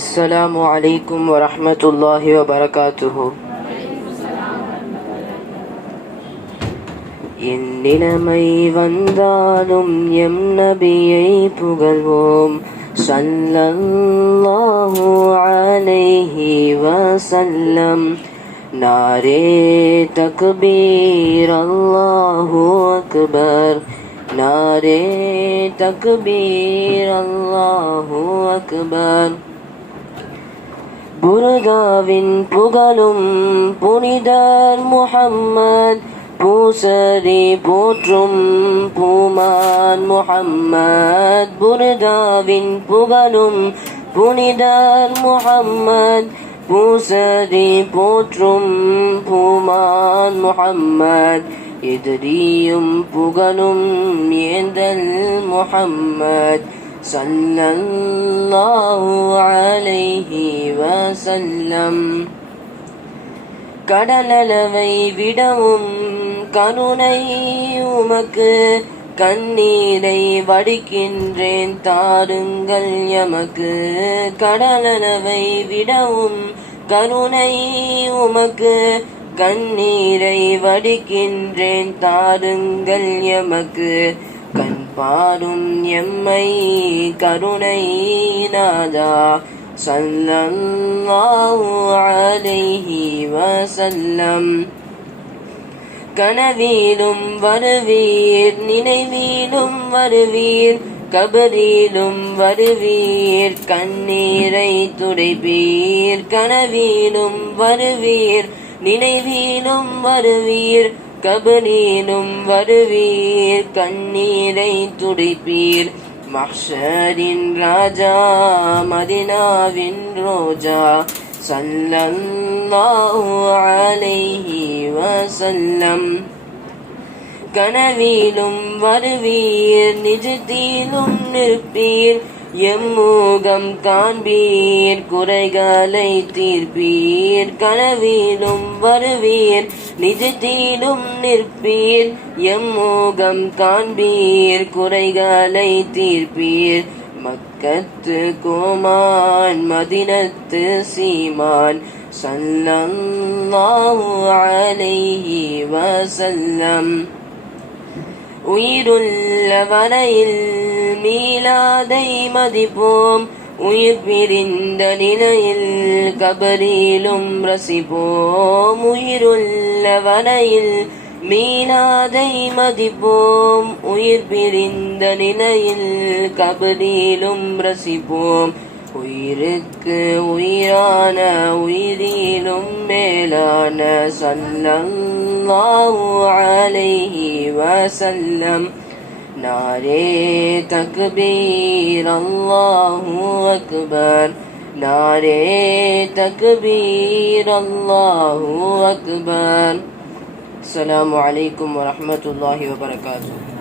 السلام عليكم ورحمة الله وبركاته. என்னிலைமை வந்தாலும் எம் நபியை புகழ்வோம். ஸல்லல்லாஹு அலைஹி வஸல்லம். நாரே தக்பீர் அல்லாஹு அக்பர். நாரே தக்பீர் அல்லாஹு அக்பர். புரதாவின் புகழும் புனிதர் முஹம்மத். பூசரி போற்றும் பூமான் முஹம்மத். புரதாவின் புகழும் புனிதர் முஹம்மத். பூசரி போற்றும் பூமான் முஹம்மத். எதிரியும் புகழும் ஏந்தல் முஹம்மத். ஸல்லல்லாஹு அலைஹி வஸல்லம். கடலளவை விடவும் கருணை உமக்கு. கண்ணீரை வடிக்கின்றேன் தாருங்கள் எமக்கு. கடலளவை விடவும் கருணை உமக்கு. கண்ணீரை வடிக்கின்றேன் தாருங்கள் எமக்கு. கண் பாரும் எம்மை கருணை நாதா. ஸல்லல்லாஹு அலைஹி வஸல்லம். கனவிலும் வருவீர் நினைவிலும் வருவீர். கபரிலும் வருவீர் கண்ணீரை துடைப்பீர். கனவிலும் வருவீர் நினைவிலும் வருவீர். கபரிலும் வருவீர் கண்ணீரை துடைப்பீர். மஹ்ஷரின் ராஜா மதீனாவின் ரோஜா. ஸல்லல்லாஹு அலைஹி வஸல்லம். கனவிலும் வருவீர் நிஜத்திலும் நிற்பீர். எம்முகம் காண்பீர் குறைகளை தீர்ப்பீர். கனவிலும் வருவீர் நிஜத்திலும் நிற்பீர். எம்முகம் காண்பீர் குறைகளை தீர்ப்பீர். மக்கத்து கோமான் மதீனத்து சீமான். ஸல்லல்லாஹு அலைஹி வஸல்லம். உயிருள்ள வரையில் மீலாதை மதிப்போம். உயிர் பிரிந்த நிலையில் கபரிலும் ரசிப்போம். உயிருள்ள வரையில் மீலாதை மதிப்போம். உயிர் பிரிந்த நிலையில் கபரிலும் ரசிப்போம். உயிருக்கு உயிரான உயிரிலும் மேலான ஸல்லல்லாஹு அலைஹி வஸல்லம். நாரே தக்பீர் அல்லாஹு அக்பர். நாரே தக்பீர் அல்லாஹு அக்பர். அஸ்ஸலாமு அலைக்கும் வரஹ்மத்துல்லாஹி வபரகாத்துஹு.